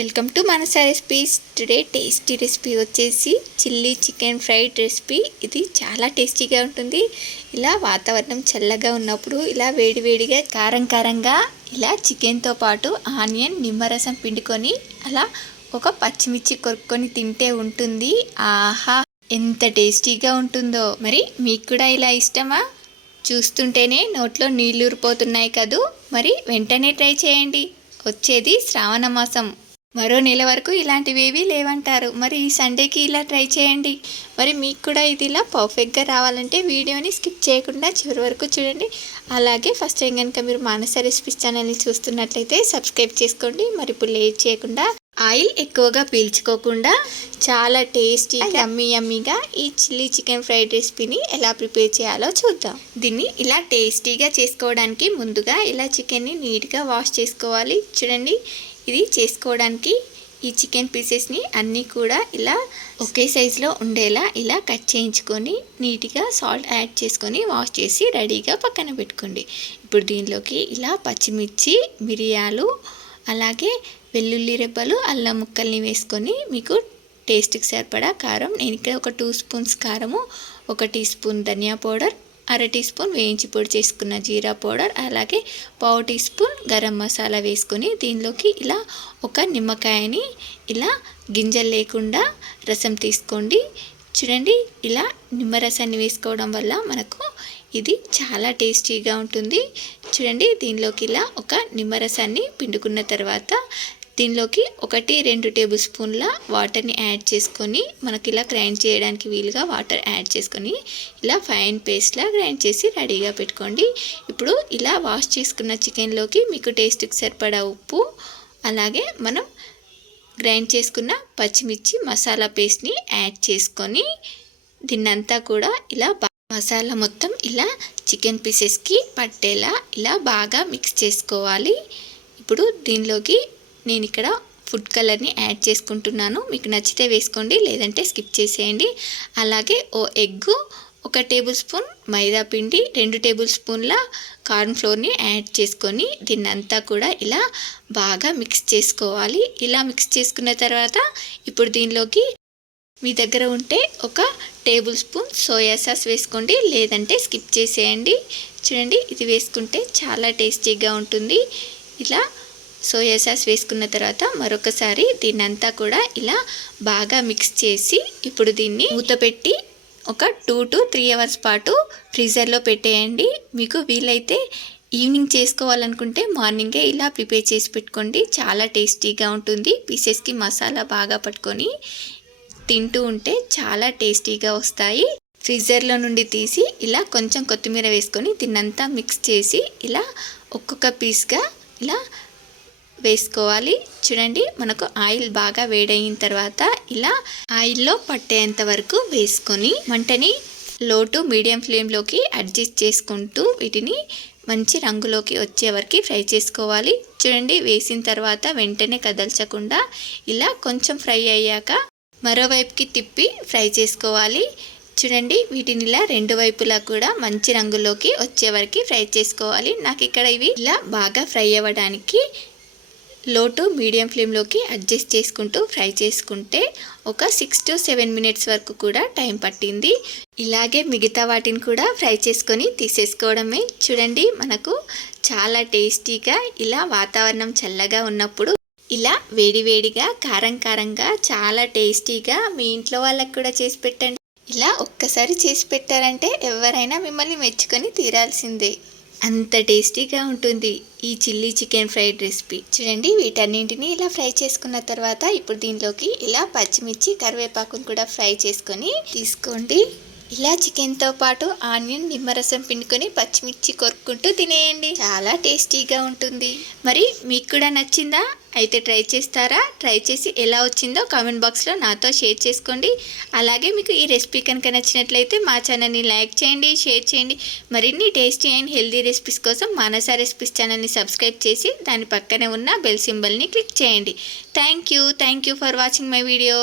Welcome to Manasa recipes. Today tasty recipe వచ్చేసి chilli chicken fried recipe. ఇది చాలా టేస్టీగా ఉంటుంది. ఇలా వాతావరణం చల్లగా ఉన్నప్పుడు ఇలా వేడివేడిగా కారంగా ఇలా చికెన్తో పాటు ఆనియన్ నిమ్మరసం పిండుకొని అలా ఒక పచ్చిమిర్చి కొరుక్కొని తింటే ఉంటుంది. ఆహా, ఎంత టేస్టీగా ఉంటుందో. మరి మీకు కూడా ఇలా ఇష్టమా? చూస్తుంటేనే నోట్లో నీళ్ళు ఊరిపోతున్నాయి కదూ. మరి వెంటనే ట్రై చేయండి. వచ్చేది శ్రావణ మాసం, మరో నెల వరకు ఇలాంటివేవి లేవంటారు. మరి ఈ సండేకి ఇలా ట్రై చేయండి. మరి మీకు కూడా ఇది ఇలా పర్ఫెక్ట్గా రావాలంటే వీడియోని స్కిప్ చేయకుండా చివరి వరకు చూడండి. అలాగే ఫస్ట్ టైం కనుక మీరు మానస రెసిపీస్ ఛానల్ని చూస్తున్నట్లయితే సబ్స్క్రైబ్ చేసుకోండి. మరి ఇప్పుడు లేట్ చేయకుండా ఆయిల్ ఎక్కువగా పీల్చుకోకుండా చాలా టేస్టీగా యమ్మీగా ఈ చిల్లీ చికెన్ ఫ్రైడ్ రెసిపీని ఎలా ప్రిపేర్ చేయాలో చూద్దాం. దీన్ని ఇలా టేస్టీగా చేసుకోవడానికి ముందుగా ఇలా చికెన్ని నీట్గా వాష్ చేసుకోవాలి. చూడండి, ఇది చేసుకోవడానికి ఈ చికెన్ పీసెస్ని అన్నీ కూడా ఇలా ఒకే సైజులో ఉండేలా ఇలా కట్ చేయించుకొని నీట్గా సాల్ట్ యాడ్ చేసుకొని వాష్ చేసి రెడీగా పక్కన పెట్టుకోండి. ఇప్పుడు దీనిలోకి ఇలా పచ్చిమిర్చి, మిరియాలు, అలాగే వెల్లుల్లి రెబ్బలు, అల్లం ముక్కల్ని వేసుకొని మీకు టేస్ట్కి సరిపడా కారం, నేను ఇక్కడ ఒక 2 స్పూన్స్ కారము, 1 టీ స్పూన్ ధనియా పౌడర్, 1/2 టీ స్పూన్ వేయించి పొడి చేసుకున్న జీరా పౌడర్, అలాగే 1/4 టీ స్పూన్ గరం మసాలా వేసుకొని దీనిలోకి ఇలా ఒక నిమ్మకాయని ఇలా గింజలు లేకుండా రసం తీసుకోండి. చూడండి, ఇలా నిమ్మరసాన్ని వేసుకోవడం వల్ల మనకు ఇది చాలా టేస్టీగా ఉంటుంది. చూడండి, దీనిలోకి ఇలా ఒక నిమ్మరసాన్ని పిండుకున్న తర్వాత దీనిలోకి 1-2 టేబుల్ స్పూన్ల వాటర్ని యాడ్ చేసుకొని మనకి ఇలా గ్రైండ్ చేయడానికి వీలుగా వాటర్ యాడ్ చేసుకొని ఇలా ఫైన్ పేస్ట్లా గ్రైండ్ చేసి రెడీగా పెట్టుకోండి. ఇప్పుడు ఇలా వాష్ చేసుకున్న చికెన్లోకి మీకు టేస్ట్కి సరిపడా ఉప్పు, అలాగే మనం గ్రైండ్ చేసుకున్న పచ్చిమిర్చి మసాలా పేస్ట్ని యాడ్ చేసుకొని దీన్నంతా కూడా ఇలా మసాలా మొత్తం ఇలా చికెన్ పీసెస్కి పట్టేలా ఇలా బాగా మిక్స్ చేసుకోవాలి. ఇప్పుడు దీనిలోకి నేను ఇక్కడ ఫుడ్ కలర్ని యాడ్ చేసుకుంటున్నాను. మీకు నచ్చితే వేసుకోండి, లేదంటే స్కిప్ చేసేయండి. అలాగే ఓ ఎగ్గు, 1 టేబుల్ స్పూన్ మైదా పిండి, 2 టేబుల్ స్పూన్ల కార్న్ ఫ్లోర్ని యాడ్ చేసుకొని దీన్నంతా కూడా ఇలా బాగా మిక్స్ చేసుకోవాలి. ఇలా మిక్స్ చేసుకున్న తర్వాత ఇప్పుడు దీనిలోకి మీ దగ్గర ఉంటే 1 టేబుల్ స్పూన్ సోయా సాస్ వేసుకోండి, లేదంటే స్కిప్ చేసేయండి. చూడండి, ఇది వేసుకుంటే చాలా టేస్టీగా ఉంటుంది. ఇలా సోయా సాస్ వేసుకున్న తర్వాత మరొకసారి దీన్నంతా కూడా ఇలా బాగా మిక్స్ చేసి ఇప్పుడు దీన్ని మూత పెట్టి ఒక 2 to 3 అవర్స్ పాటు ఫ్రీజర్లో పెట్టేయండి. మీకు వీలైతే ఈవినింగ్ చేసుకోవాలనుకుంటే మార్నింగే ఇలా ప్రిపేర్ చేసి పెట్టుకోండి. చాలా టేస్టీగా ఉంటుంది. పీసెస్కి మసాలా బాగా పట్టుకొని తింటూ ఉంటే చాలా టేస్టీగా వస్తాయి. ఫ్రీజర్లో నుండి తీసి ఇలా కొంచెం కొత్తిమీర వేసుకొని దీన్నంతా మిక్స్ చేసి ఇలా ఒక్కొక్క పీస్గా ఇలా వేసుకోవాలి. చూడండి, మనకు ఆయిల్ బాగా వేడైన తర్వాత ఇలా ఆయిల్లో పట్టేంత వరకు వేసుకొని మంటని లో టు మీడియం ఫ్లేమ్లోకి అడ్జస్ట్ చేసుకుంటూ వీటిని మంచి రంగులోకి వచ్చే వరకు ఫ్రై చేసుకోవాలి. చూడండి, వేసిన తర్వాత వెంటనే కదల్చకుండా ఇలా కొంచెం ఫ్రై అయ్యాక మరోవైపుకి తిప్పి ఫ్రై చేసుకోవాలి. చూడండి, వీటిని ఇలా 2 వైపులా కూడా మంచి రంగులోకి వచ్చే వరకు ఫ్రై చేసుకోవాలి. నాకు ఇక్కడ ఇవి ఇలా బాగా ఫ్రై అవ్వడానికి లో టు మీడియం ఫ్లేమ్లోకి అడ్జస్ట్ చేసుకుంటూ ఫ్రై చేసుకుంటే ఒక 6 to 7 మినిట్స్ వరకు కూడా టైం పట్టింది. ఇలాగే మిగతా వాటిని కూడా ఫ్రై చేసుకొని తీసేసుకోవడమే. చూడండి, మనకు చాలా టేస్టీగా ఇలా వాతావరణం చల్లగా ఉన్నప్పుడు ఇలా వేడివేడిగా కారంగా చాలా టేస్టీగా మీ ఇంట్లో వాళ్ళకి కూడా చేసి పెట్టండి. ఇలా ఒక్కసారి చేసి పెట్టారంటే ఎవరైనా మిమ్మల్ని మెచ్చుకొని తీరాల్సిందే, అంత టేస్టీగా ఉంటుంది ఈ చిల్లీ చికెన్ ఫ్రైడ్ రెసిపీ. చూడండి, వీటన్నింటినీ ఇలా ఫ్రై చేసుకున్న తర్వాత ఇప్పుడు దీనిలోకి ఇలా పచ్చిమిర్చి, కరివేపాకును కూడా ఫ్రై చేసుకొని తీసుకోండి. ఇలా చికెన్తో పాటు ఆనియన్ నిమ్మరసం పిండుకొని పచ్చిమిర్చి కొరుక్కుంటూ తినేయండి. చాలా టేస్టీగా ఉంటుంది. మరి మీకు కూడా నచ్చిందా? అయితే ట్రై చేస్తారా? ట్రై చేసి ఎలా వచ్చిందో కామెంట్ బాక్స్లో నాతో షేర్ చేసుకోండి. అలాగే మీకు ఈ రెసిపీ కనుక నచ్చినట్లయితే మా ఛానల్ని లైక్ చేయండి, షేర్ చేయండి. మరిన్ని టేస్టీ అండ్ హెల్దీ రెసిపీస్ కోసం మానస రెసిపీస్ ఛానల్ని సబ్స్క్రైబ్ చేసి దాని పక్కనే ఉన్న బెల్ సింబల్ని క్లిక్ చేయండి. Thank you for watching my video.